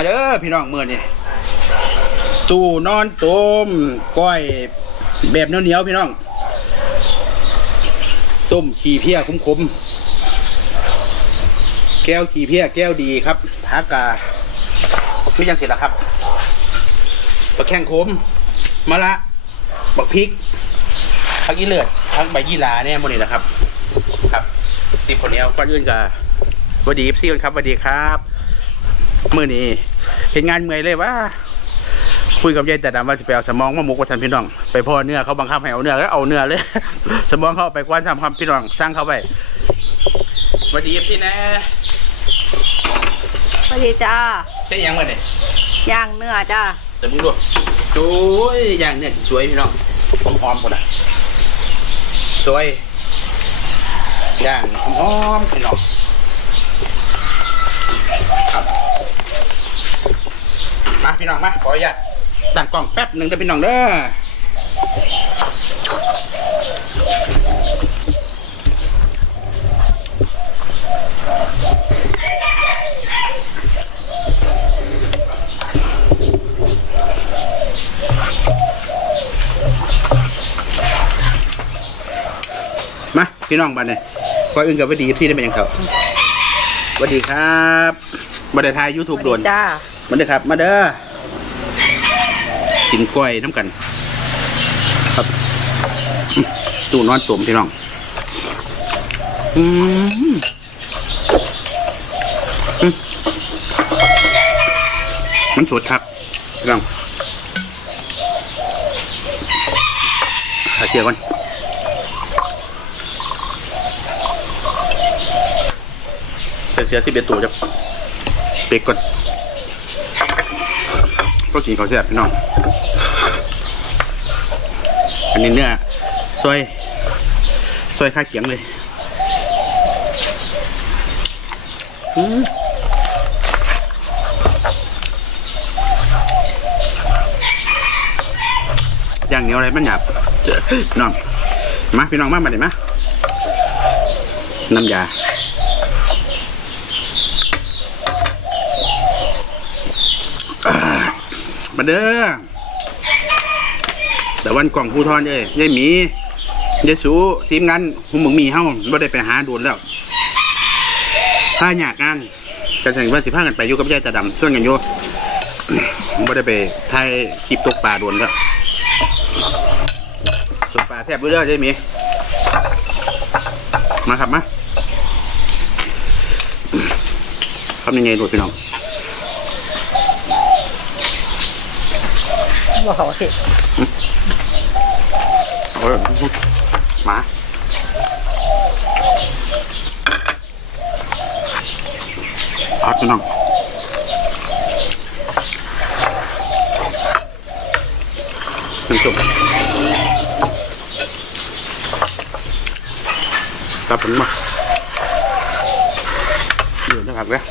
มาเด้อพี่น้องเมื่อนี่ตู้นอนต้มก้อยแบบเหนียวๆพี่น้อง ต้มขี้เพี้ยคุ้มๆแก้วขี้เพี้ยแก้วดีครับพักกาไม่ยังเสร็จแล้วครับปลาแข้งขมมะละบักพริกผักอีเลือดผักใบยี่หราเนี่ยหมดนี่แหละครับ ครับติดคนนี้ก่อนอื่นกับสวัสดีเอฟซีกันครับสวัสดีครับ มื่อนี้ เห็นงานเมื่อยเลยว่าคุยกับยายแต่ดำว่าจะไปเอาสมองมาหมุกว่าทันพี่น้อง ไปพ่อเนื้อเขาบังคับให้เอาเนื้อแล้วเอาเนื้อเลย สมองเขาเอาไปกว้านทำคำพี่น้องสร้างเขาไปสวัสดีพี่นะสวัสดีจ้าเป็นยังไงเนี่ยย่างเนื้อจ้าแต่มึงดูโอ้ยอย่างเนี่ยสวยพี่น้องหอมๆคนอะสวยย่างหอมๆพี่น้องครับมา พี่น้องมาขออนุญาตตั้งกล้องแป๊บหนึ่งเด้อพี่น้องเด้อมาพี่น้องบัดเนี่ยก่อนอื่นกับวัสดีที่ได้เป็นยังเขาสวัสดีครับบันไดไทยยูทูบโดนจ้ามาเด้อครับ มาเด้อ กินกล้วยน้ำกัน ครับตู้นอนตุ่มพี่น้องอืมมันสดครับพี่น้องหาเจียวก่อนเสียที่เบ็ดตัวจะเป๊กก่อน ก็กินข้าวเสียบพี่น้องอันนี้เนื้อซอยซอยข้าเขียงเลยอืมอย่างเหนียวอะไรมันหยาบน้อง มาพี่น้องมามาเดี๋ยมาน้ำยา มาเด้อแต่วันกล่องภูทรเอ้ยยายหมียายสูทีมงานหุมมึงมีเฮ้าบ่ได้ไปหาโดนแล้วผ้าหยากงานกันถึงว่าสิพากันไปอยู่กับยายตาดำส่วนกันอยู่บ่ได้ไปถ่ายคลิปตกปลาโดนแล้วส่วนปลาแทบรู้เด้อยายหมีมาครับมาทำยังไงดูพี่น้อง ว่าเขาสิเออหมาเอาพี่น้องนี่จบตับผมมาเดี๋ยวนะครับเนี่ย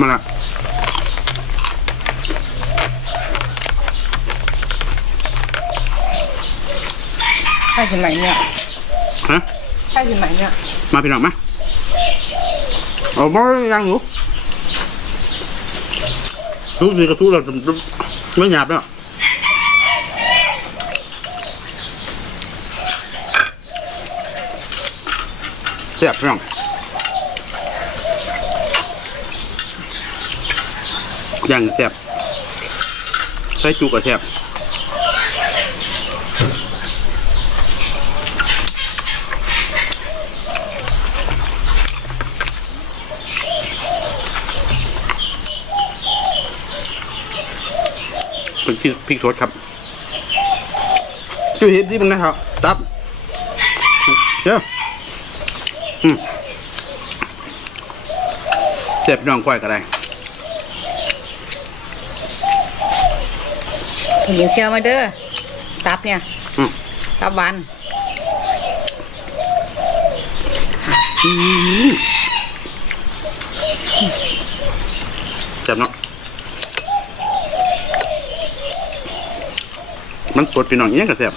มาละใช่สิไหมเนี่ยฮะใช่สิไหมเนี่ย มาพี่น้องมาเอาบ่ยังหนูทุกทีก็ทุกเราไม่หยาบแล้วแซ่บพี่น้อง ย่างแซ่บใส่จุกก็แซ่บเป็นพริกพริกสดครับจุเห็ดดิมึงนะครับจับเดี๋ยวอืมแซ่บพี่น้องก้อยก็ได้ เดี๋ยวเชียวมาเด้อตับเนี่ยอืมตับหวานจับเนาะมันสดพี่น้องเนี้ยกับแซ่บ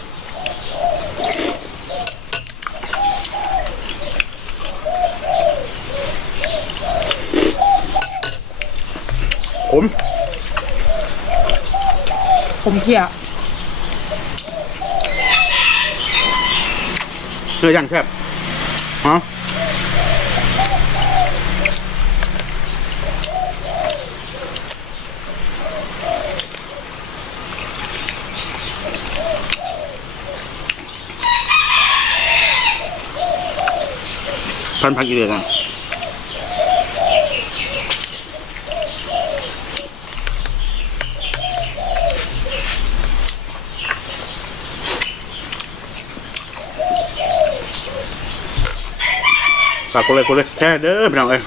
ขมผ มเพียเนื้อย่างแซ่บฮะพันพักอีเดือนอะากคนเลยคนเลยแค่เด้อพี่น้องเอ้ย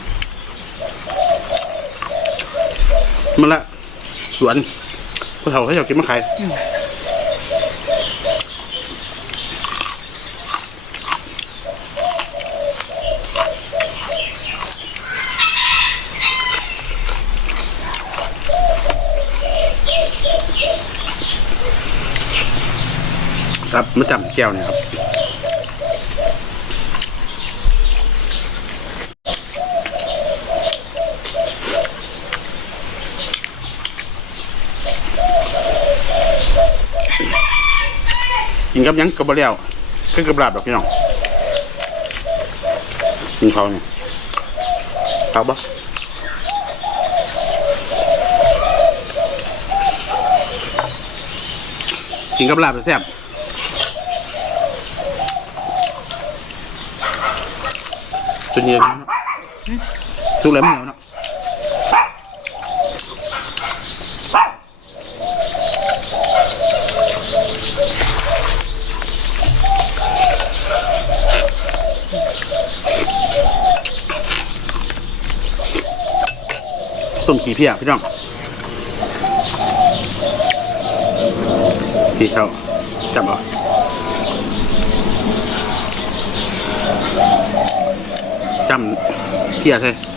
มันละสวนพวกเขาเขาอยากกินมะขายครับมาจำแก้วเนี่ยครับ กินกับหยังกับบะเลียวคือกับลาบดอกพี่น้องกินเขาเนี่ยเขาบ่กินกับลาบแซ่บจนเย็นเนาะทุกแล้วไม่เหนียวเนาะ ต้มขี้เพียพี่น้องพี่เขาจับเอาจำเพี้ยใช่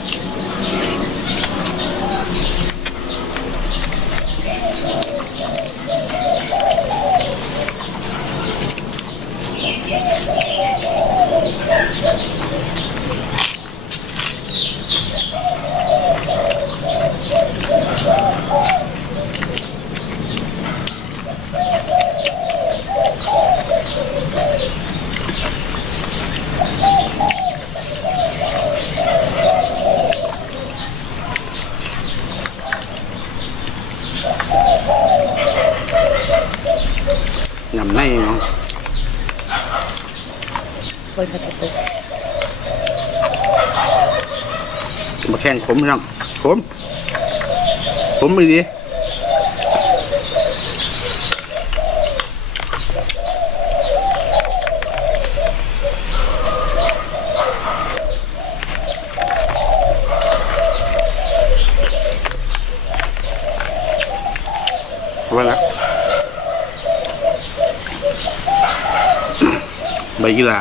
ยำในเนาะเปิดกระจกเลยมาแข่งขมพี่น้องขมขมไม่ดีเอาไว้ละ ใบกีฬา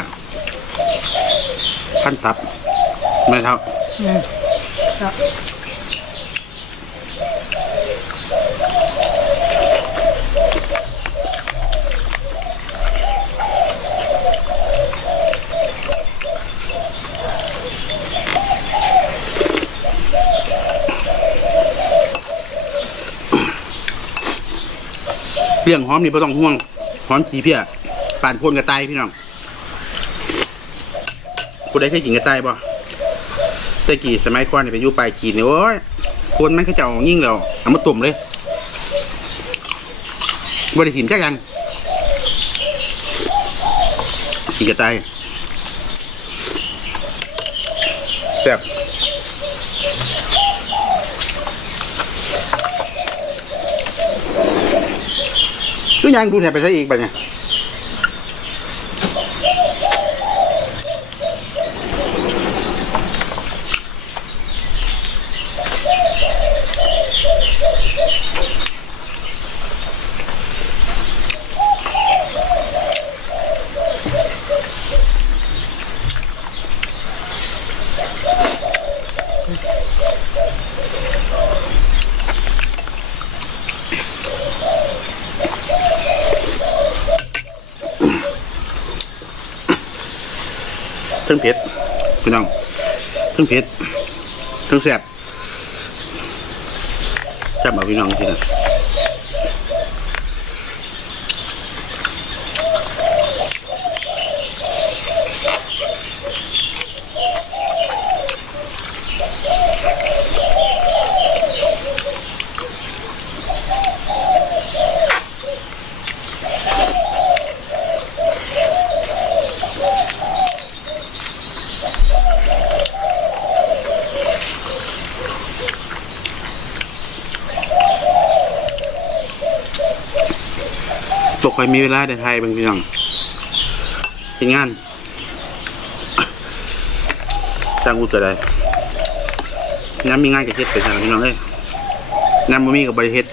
พันตับไม่เท่าอืมครับเรื่องหอมนี่ไม่ต้องห่วงหอมขี้เพี้ยป่านพ่นกระต่ายพี่น้อง ผู้ใดเคยกินกระต่ายบ่แต่กี่สมัยก่อนนี่ไปอยู่ปลายกีนเนี่ยโอ้ยคนมันเขาเจ้ายิ่งแล้วเอามาตุ่มเลยบ่ได้กินจักยังกินกระต่ายแซ่บตัวยังดูแถบไปใช้อีกปะเนี่ย ทั้งเผ็ดพี่น้องทั้งเผ็ดทั้งแซ่บจำเอาพี่น้องทีนะ่น คอยมีเวลาเด้ไทยบางพี่น้องเป็นงานจ้างกูจะได้น้ำมีงานกับเฮ็ดไปสั่งพี่น้องเลยน้ำบ่มีกับบริเฮ็ด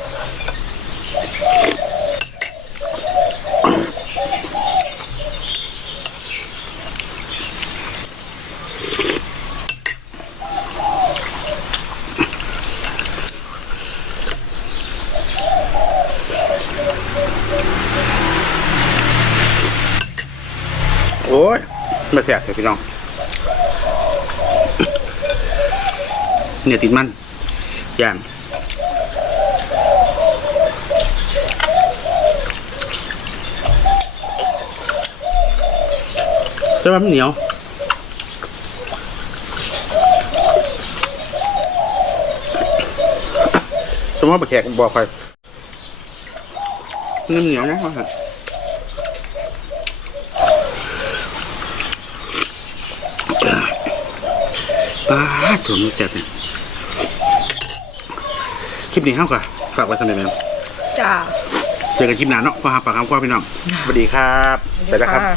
โอ้ย มาแสบเถอะพี่น้องเนี่ยติดมันอย่างแต่ว่ามันเหนียวสมมติว่าแขกบอกใครมันเหนียวนะว่า ป้าดถั่วมันแซ่บเนี่ยคลิปนี้เท่ากับฝากไว้สำหรับแม่จ้า เจอกันคลิปหน้าเนาะพอหาปากคำกว่าพี่น้องสวัสดีครับ ไปแล้วครับค่ะ